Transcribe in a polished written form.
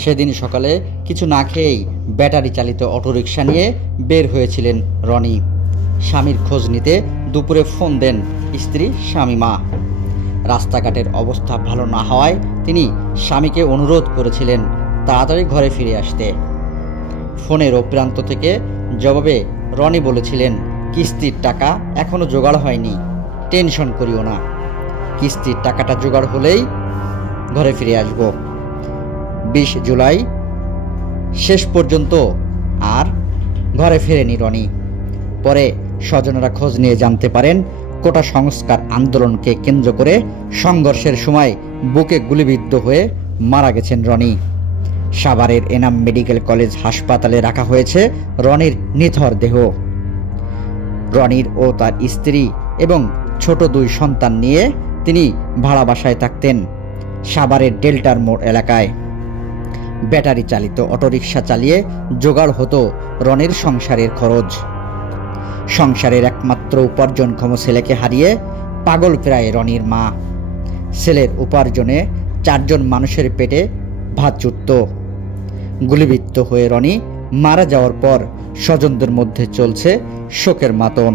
সেদিন সকালে কিছু না খেয়েই ব্যাটারি চালিত অটোরিকশা নিয়ে বের হয়েছিলেন রনি। স্বামীর খোঁজ নিতে দুপুরে ফোন দেন স্ত্রী শামীমা। রাস্তাঘাটের অবস্থা ভালো না হওয়ায় তিনি স্বামীকে অনুরোধ করেছিলেন তাড়াতাড়ি ঘরে ফিরে আসতে। ফোনের ও প্রান্ত থেকে জবাবে রনি বলেছিলেন, কিস্তির টাকা এখনো জোগাড় হয়নি, টেনশন করিও না, কিস্তির টাকাটা জোগাড় হলেই ঘরে ফিরে আসব। 20 জুলাই শেষ পর্যন্ত আর ঘরে ফেরেনি রনি। পরে স্বজনেরা খোঁজ নিয়ে জানতে পারেন কোটা সংস্কার আন্দোলনকে কেন্দ্র করে সংঘর্ষের সময় বুকে গুলিবিদ্ধ হয়ে মারা গেছেন রনি। সাভারের এনাম মেডিকেল কলেজ হাসপাতালে রাখা হয়েছে রনির নিথর দেহ। রনির ও তার স্ত্রী এবং ছোট 2 সন্তান নিয়ে তিনি ভাড়া বাসায় থাকতেন সাভারের ডেল্টার মোড় এলাকায়। ব্যাটারি চালিত অটোরিকশা চালিয়ে জোগাড় হতো রনির সংসারের খরচ। সংসারের একমাত্র উপার্জনক্ষম ছেলেকে হারিয়ে পাগল প্রায় রনির মা। ছেলের উপার্জনে 4 জন মানুষের পেটে ভাত জুটত। গুলিবিদ্ধ হয়ে রনি মারা যাওয়ার পর স্বজনদের মধ্যে চলছে শোকের মাতম।